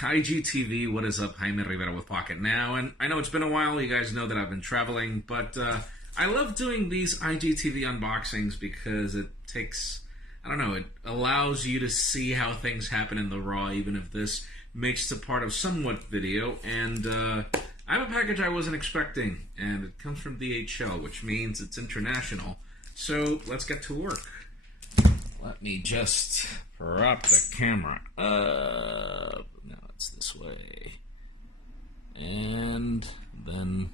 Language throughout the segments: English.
IGTV, what is up? Jaime Rivera with Pocket Now, and I know it's been a while. You guys know that I've been traveling, but I love doing these IGTV unboxings because it takes, I don't know, it allows you to see how things happen in the raw, even if this makes it a part of somewhat video. And I have a package I wasn't expecting, and it comes from DHL, which means it's international. So let's get to work. Let me just prop the camera up. Now it's this way. And then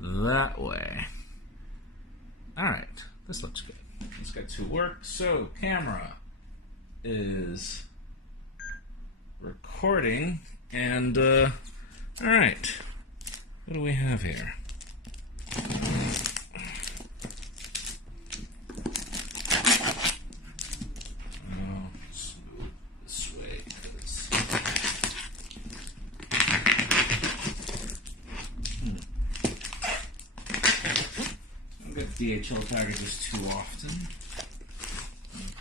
that way. Alright, this looks good. Let's get to work. So, camera is recording. And, alright. What do we have here? DHL packages too often,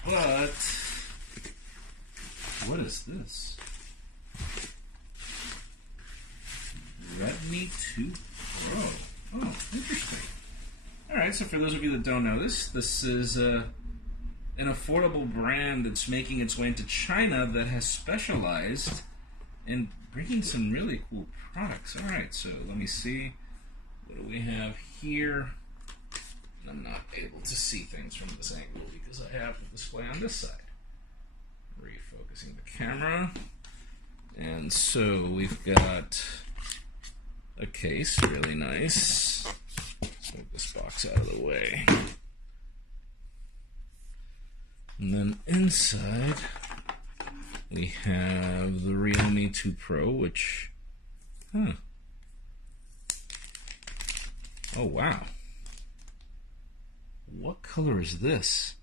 but what is this? Redmi 2 Pro. Oh, interesting. Alright, so for those of you that don't know this is an affordable brand that's making its way into China that has specialized in bringing some really cool products. Alright, so let me see. What do we have here? I'm not able to see things from this angle because I have the display on this side. Refocusing the camera. And so we've got a case, really nice. Move this box out of the way. And then inside we have the Realme 2 Pro, which, oh wow. What color is this?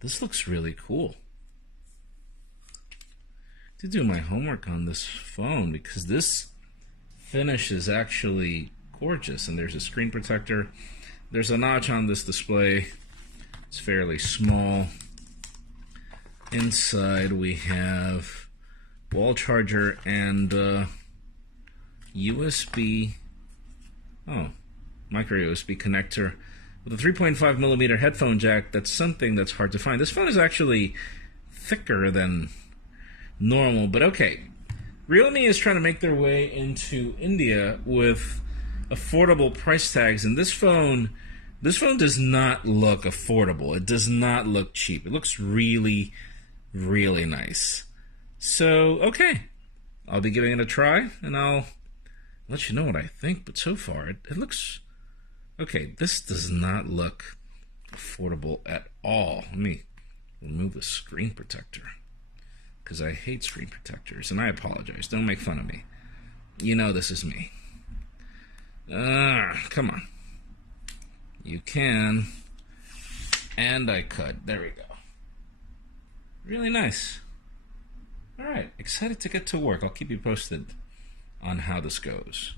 This looks really cool. To do my homework on this phone because this finish is actually gorgeous, and there's a screen protector. There's a notch on this display. It's fairly small. Inside we have wall charger and USB. Micro USB connector with a 3.5 millimeter headphone jack. That's something that's hard to find. This phone is actually thicker than normal, but okay. Realme is trying to make their way into India with affordable price tags, and this phone does not look affordable. It does not look cheap. It looks really, really nice. So, okay. I'll be giving it a try, and I'll let you know what I think, but so far it looks... Okay, this does not look affordable at all. Let me remove the screen protector because I hate screen protectors, and I apologize. Don't make fun of me. You know this is me. Come on. You can. And I could. There we go. Really nice. Alright, excited to get to work. I'll keep you posted on how this goes.